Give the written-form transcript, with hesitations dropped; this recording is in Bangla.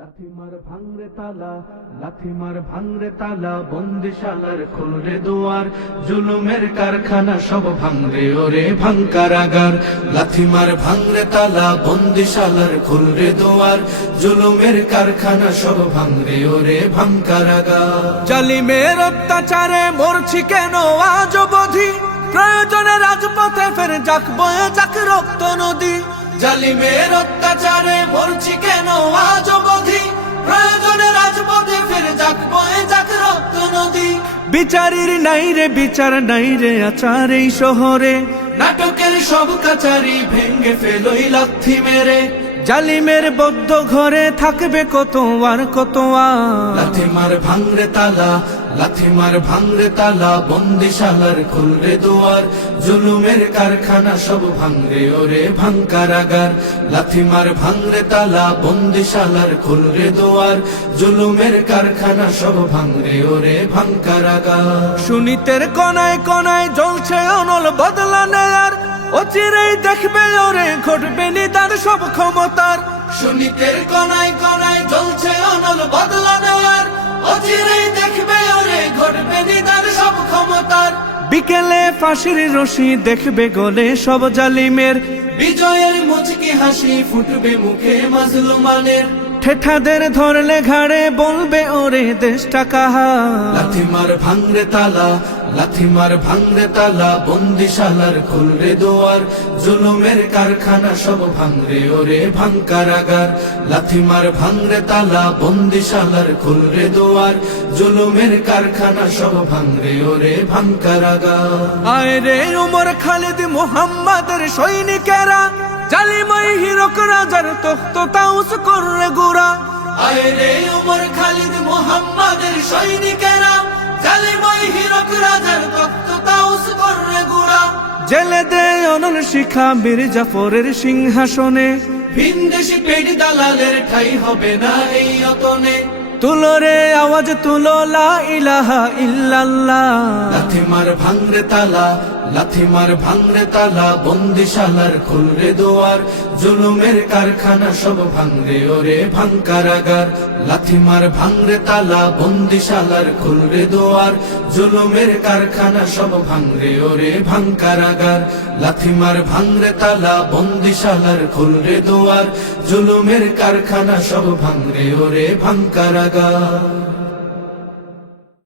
লাথিমার ভাঙরে তালা, লাথিমার ভাঙরে তালা, বন্দিশালার খুলরে দুয়ার, জুলুমের কারখানা সব ভাঙরে ওরে ভাঙকারাগার। লাথিমার ভাঙরে তালা, বন্দিশালার খুলরে দুয়ার, জুলুমের কারখানা সব ভাঙরে ওরে ভাঙকারাগার। জালিমের অত্যাচারে মরছি কেন আজ অবধি, প্রয়োজনে রাজপথে ফের যাক বয়ে যাক রক্ত নদী। জালিমের অত্যাচারে মরছি কেন আজ অবধি, প্রয়োজনে রাজপথে ফের যাক বয়ে যাক রক্ত নদী। বিচারের নাই রে বিচার নাই রে আচার এই শহরে, নাটকের সব কাচারি ভেঙ্গে ফেলোই লাথি মেরে। জালিমের বদ্ধ ঘরে থাকবে কত আর কত আর। লাথিমার ভাঙরে তালা, লাথিমার ভাঙরে তালা, বন্দিশালার খুলরে দুয়ার, জুলুমের কারখানা সব ভাঙরে ওরে ভাঙকারাগার। লাথিমার ভাঙরে তালা, বন্দিশালার খুলরে দুয়ার, জুলুমের কারখানা সব ভাঙরে ওরে ভাঙকারাগার। সুনীতের কনায় কনায় জ্বলছে অনল বদলা নেয়ার, অচিরেই দেখবে ওরে ঘটবে নিদান সব ক্ষমতার। সুনীতের কনায় কনায় জ্বলছে অনল বদলা নেওয়ার, অচিরেই দেখবে ওরে ঘটবে নিদান সব ক্ষমতার। বিকেলে ফাঁসির রশি দেখবে গলে সব জালিমের, বিজয়ের মুচকি হাসি ফুটবে মুখে মাজলুমানের। ঠেঠাদের ধরলে ঘাড়ে বলবে ওরে দেশটা কাহার। লাথিমার ভাঙরে তালা, লাথিমার ভাঙরে তালা, বন্দিশালার খুলরে দুয়ার, জুলুমের কারখানা সব ভাঙরে ওরে ভাঙকারাগার। লাথিমার ভাঙরে তালা, বন্দিশালার খুলরে দুয়ার, জুলুমের কারখানা সব ভাঙরে ওরে ভাঙকারাগার। আয় রে উমর খালিদ মুহাম্মাদের সৈনিকেরা, জালিমাই হিরক রাজার তখ্ত তাউস কররে গুরা। আয় রে উমর খালিদ মুহাম্মাদের সৈনিকেরা, জালিমাই হিরক রাজার তখ্ত তাউস কররে গুড়া। জেলে দে অনল শিখা বীর জাফরের সিংহাসনে, ভিনদেশি পেট দালালের ঠাই হবে না এই অতনে। তুলো রে আওয়াজ তুলো লা ইলাহা ইল্লাল্লাহ। লাথিমার ভাঙরে তালা, লাথিমার ভাঙরে তালা, বন্দিশালার খুলরে দুয়ার, জুলুমের কারখানা সব ভাঙরে ওরে ভাঙকারাগার। লাথিমার ভাঙরে তালা, বন্দিশালার খুলরে দুয়ার, জুলুমের কারখানা সব ভাঙরে ওরে ভাঙকারাগার। লাথিমার ভাঙরে তালা, বন্দিশালার খুলরে দুয়ার, জুলুমের কারখানা সব ভাঙরে ওরে ভাঙকারাগার।